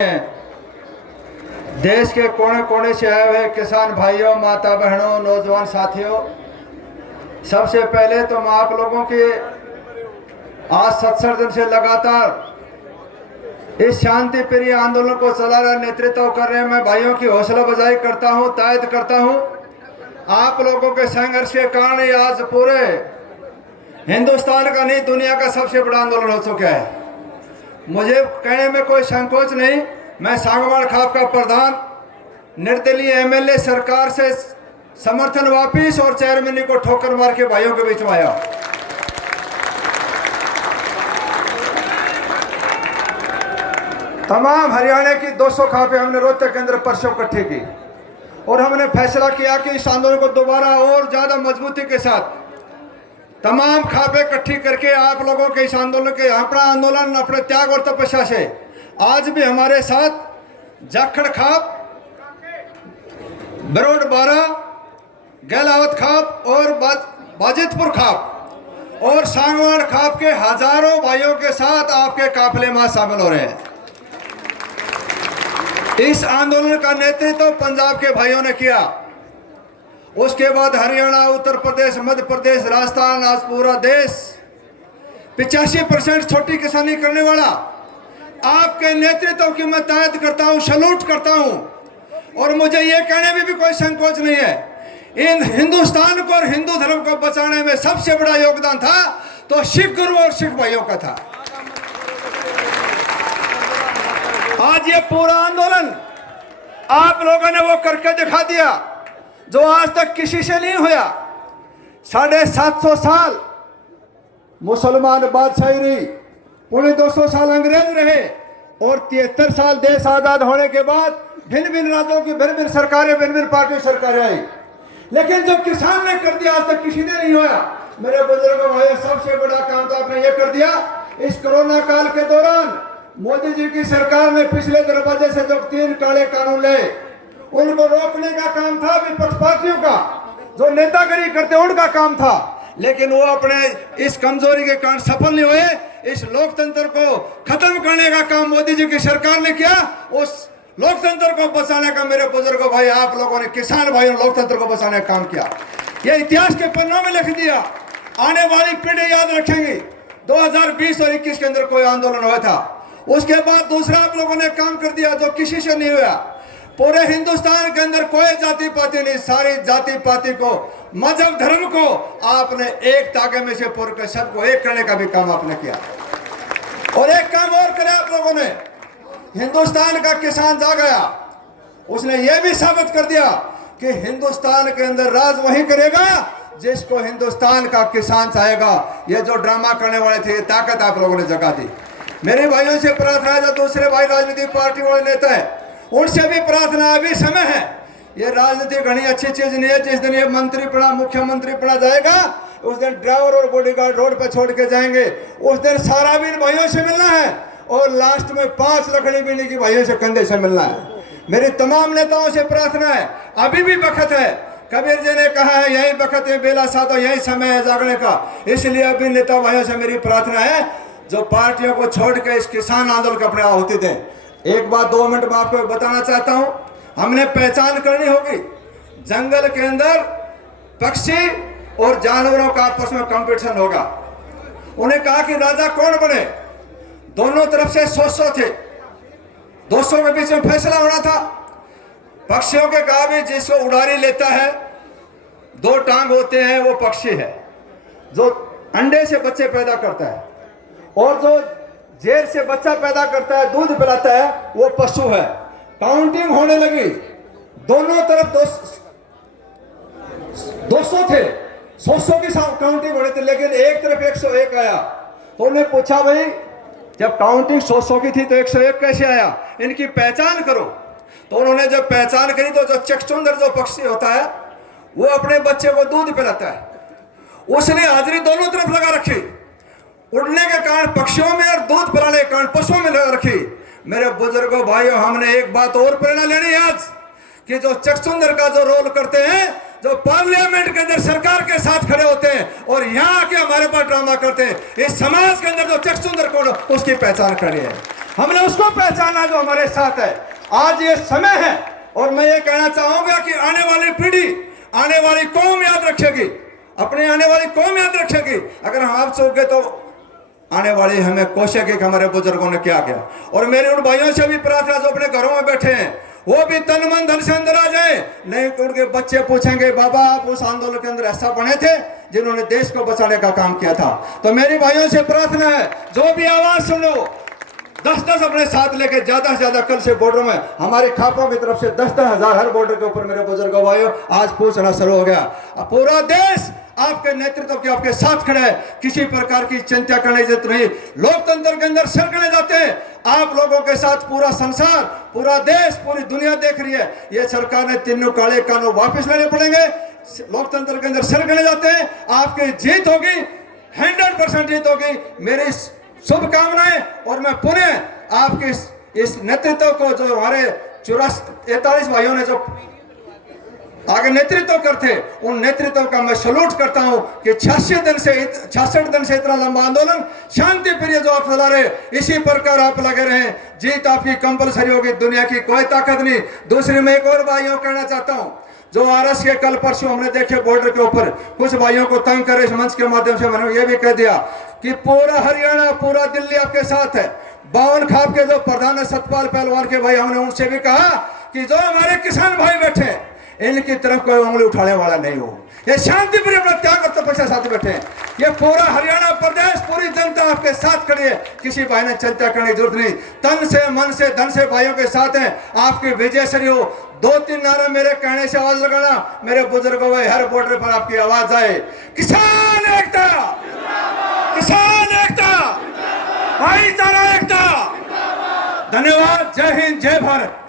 देश के कोने कोने से आए हुए किसान भाइयों, माता बहनों, नौजवान साथियों, सबसे पहले तो मैं आप लोगों के आज 77 दिन से लगातार इस शांति प्रिय आंदोलन को चला रहा नेतृत्व कर रहे हैं, मैं भाइयों की हौसला अफजाई करता हूं, तायद करता हूं। आप लोगों के संघर्ष के कारण आज पूरे हिंदुस्तान का नहीं, दुनिया का सबसे बड़ा आंदोलन हो चुका है। मुझे कहने में कोई संकोच नहीं। मैं सांगवान खाप का प्रधान, निर्दलीय एमएलए, सरकार से समर्थन वापिस और चेयरमैन को ठोकर मार के भाइयों के बीच में आया। तमाम हरियाणा की 200 खापें हमने रोहतक के अंदर परसों इकट्ठी की और हमने फैसला किया कि इस आंदोलन को दोबारा और ज्यादा मजबूती के साथ तमाम खापें इकट्ठी करके आप लोगों के इस आंदोलन के अपना आंदोलन, अपने त्याग और तपस्या से आज भी हमारे साथ जाखड़ खाप, बरोड बारा, गैलावत खाप और बाजितपुर खाप और सांगवान खाप के हजारों भाइयों के साथ आपके काफिले में शामिल हो रहे हैं। इस आंदोलन का नेतृत्व पंजाब के भाइयों ने किया, उसके बाद हरियाणा, उत्तर प्रदेश, मध्य प्रदेश, राजस्थान, आज पूरा देश 85% छोटी किसानी करने वाला आपके नेतृत्व की मैं तायद करता हूं, सैल्यूट करता हूं। और मुझे यह कहने में भी कोई संकोच नहीं है, इन हिंदुस्तान को और हिंदू धर्म को बचाने में सबसे बड़ा योगदान था तो सिख गुरु और सिख भाइयों का था। आज ये पूरा आंदोलन आप लोगों ने वो करके दिखा दिया जो आज तक किसी से नहीं हुआ। 750 साल मुसलमान बादशाही रही, 250 साल अंग्रेज रहे और 73 साल देश आजाद होने के बाद भिन्न भिन्न राज्यों की भिन्न भिन्न सरकारें, भिन्न भिन्न पार्टी सरकारें आई, लेकिन जो किसान ने कर दिया आज तक किसी ने नहीं हुआ। मेरे बुजुर्गों भाई, सबसे बड़ा काम तो आपने ये कर दिया। इस कोरोना काल के दौरान मोदी जी की सरकार ने पिछले दरवाजे से जो 3 काले कानून लाए, उनको रोकने का काम था विपक्ष पार्टियों का, जो नेतागिरी करते उनका काम था, लेकिन वो अपने इस कमजोरी के कारण सफल नहीं हुए। इस लोकतंत्र को खत्म करने का काम मोदी जी की सरकार ने किया। उस लोकतंत्र को बचाने का मेरे बुजुर्गों भाई, आप लोगों ने, किसान भाइयों ने लोकतंत्र को बचाने का काम किया। यह इतिहास के पन्नों में लिख दिया, आने वाली पीढ़ी याद रखेंगे 2020 और 21 के अंदर कोई आंदोलन हुआ था। उसके बाद दूसरा आप लोगों ने काम कर दिया जो किसी से नहीं हुआ। पूरे हिंदुस्तान के अंदर कोई जाति पाति नहीं, सारी जाति पाति को, मजहब धर्म को आपने एक तागे में से पुर कर सबको एक करने का भी काम आपने किया। और एक काम और करे आप लोगों ने, हिंदुस्तान का किसान जा गया, उसने ये भी साबित कर दिया कि हिंदुस्तान के अंदर राज वही करेगा जिसको हिंदुस्तान का किसान चाहेगा। ये जो ड्रामा करने वाले थे, ये ताकत आप लोगों ने जगा दी। मेरे भाइयों से प्रार्थना है, जो दूसरे भाई राजनीतिक पार्टी वाले नेता है, उनसे भी प्रार्थना, अभी समय है। ये राजनीति घनी अच्छी चीज नहीं है। जिस दिन ये मंत्री पड़ा, मुख्यमंत्री पड़ा जाएगा, उस दिन ड्राइवर और बॉडीगार्ड रोड पे छोड़ के जाएंगे। उस दिन सारा भी भाइयों से मिलना है और लास्ट में 5 लकड़ी बीड़ी की भाइयों से कंधे से मिलना है। मेरी तमाम नेताओं से प्रार्थना है, अभी भी वक्त है। कबीर जी ने कहा है, यही वक्त है बेला साधो, यही समय है जागने का। इसलिए अभी नेता भाइयों से मेरी प्रार्थना है, जो पार्टियों को छोड़ के इस किसान आंदोलन को अपने होते थे। एक बात 2 मिनट में आपको बताना चाहता हूं, हमने पहचान करनी होगी। जंगल के अंदर पक्षी और जानवरों का आपस में कंपटीशन होगा। उन्हें कहा कि राजा कौन बने, दोनों तरफ से 100 थे, 200 के बीच में फैसला होना था। पक्षियों के कहा भी जिसको उड़ारी लेता है, 2 टांग होते हैं, वो पक्षी है। जो अंडे से बच्चे पैदा करता है और जो जेर से बच्चा पैदा करता है, दूध पिलाता है, वो पशु है। काउंटिंग होने लगी, दोनों तरफ 200 थे, 100 की काउंटिंग होने थी, लेकिन एक तरफ 101 आया। तो उन्हें पूछा, भाई जब काउंटिंग 100 की थी तो 101 कैसे आया, इनकी पहचान करो। तो उन्होंने जब पहचान करी तो जो चकचुंदर जो पक्षी होता है, वो अपने बच्चे को दूध पिलाता है। उसने हाजिरी दोनों तरफ लगा रखी, उड़ने के कारण पक्षियों में और दूध पिलाने के कारण पशुओं में लगा रखी। मेरे बुजुर्गों भाइयों, हमने एक बात और प्रेरणा लेनी है आज, कि जो चकचुंदर का जो रोल करते हैं, जो पार्लियामेंट के अंदर सरकार के साथ खड़े होते हैं और यहाँ आके हमारे पास ड्रामा करते हैं, इस समाज के अंदर जो चकचुंदर कौन, उसकी पहचान करनी है। हमने उसको पहचाना जो हमारे साथ है। आज ये समय है और मैं ये कहना चाहूंगा कि आने वाली पीढ़ी, आने वाली कौम याद रखेगी, अपने आने वाली कौम याद रखेगी। अगर हम आप चूक गए तो आने वाली हमें कोशेगी कि हमारे बुजुर्गों ने क्या किया। और मेरे उन भाइयों से भी प्रार्थना जो अपने घरों में बैठे हैं, वो भी तन मन धन से अंदर आ जाए। नहीं तो उनके बच्चे पूछेंगे बाबा आप उस आंदोलन के अंदर ऐसा बने थे जिन्होंने देश को बचाने का काम किया था। तो मेरी भाइयों से प्रार्थना है, जो भी आवाज सुनो 10-10 अपने साथ लेके ज्यादा से ज्यादा कल से बॉर्डर में हमारे खापों की तरफ से 10-10 हजार हर बॉर्डर के ऊपर मेरे बुजुर्ग भाइयों आज पूछना शुरू हो गया। अब पूरा देश आपके नेतृत्व के आपके साथ खड़े है, किसी प्रकार की चिंता करने की जरूरत नहीं। लोकतंत्र के अंदर सरकने जाते हैं, आप लोगों के साथ पूरा संसार, पूरा देश, पूरी दुनिया देख रही है। ये सरकार ने तीनों काले कानून वापस लेने पड़ेंगे। लोकतंत्र के अंदर सरकने जाते हैं, आपकी जीत होगी, 100% जीत होगी। मेरी शुभकामनाएं। और मैं पुनः आपके इस नेतृत्व को, जो हमारे 43 भाइयों ने जो आगे नेतृत्व करते, उन नेतृत्व का मैं सलूट करता हूं कि 66 दिन से इतना लंबा आंदोलन शांति प्रिय जो आप चला रहे, इसी प्रकार आप लगे रहे। जीत आपकी कंपलसरी होगी, दुनिया की कोई ताकत नहीं। दूसरी मैं एक और भाइयों कहना चाहता हूं, जो आरएस के कल परसों हमने देखे बॉर्डर के ऊपर कुछ भाइयों को तंग करे, इस मंच के माध्यम से मैंने ये भी कह दिया कि पूरा हरियाणा, पूरा दिल्ली आपके साथ है। 52 खाप के जो प्रधान है सतपाल पहलवान के भाई, हमने उनसे भी कहा कि जो हमारे किसान भाई बैठे इनकी तरफ कोई उंगली उठाने वाला नहीं हो। ये शांति प्रिय अपना त्याग और तपस्या साथ बैठे हैं। ये पूरा हरियाणा प्रदेश, पूरी जनता आपके साथ खड़ी है, किसी भाई ने चिंता करने की जरूरत नहीं। तन से, मन से, धन से भाइयों के साथ हैं। आपकी विजय श्री हो। 2-3 नारा मेरे कहने से आवाज लगाना, मेरे बुजुर्गों में हर बॉर्डर पर आपकी आवाज आए। किसान एकता, किसान एकता, भाईचारा एकता। धन्यवाद। जय हिंद, जय भारत।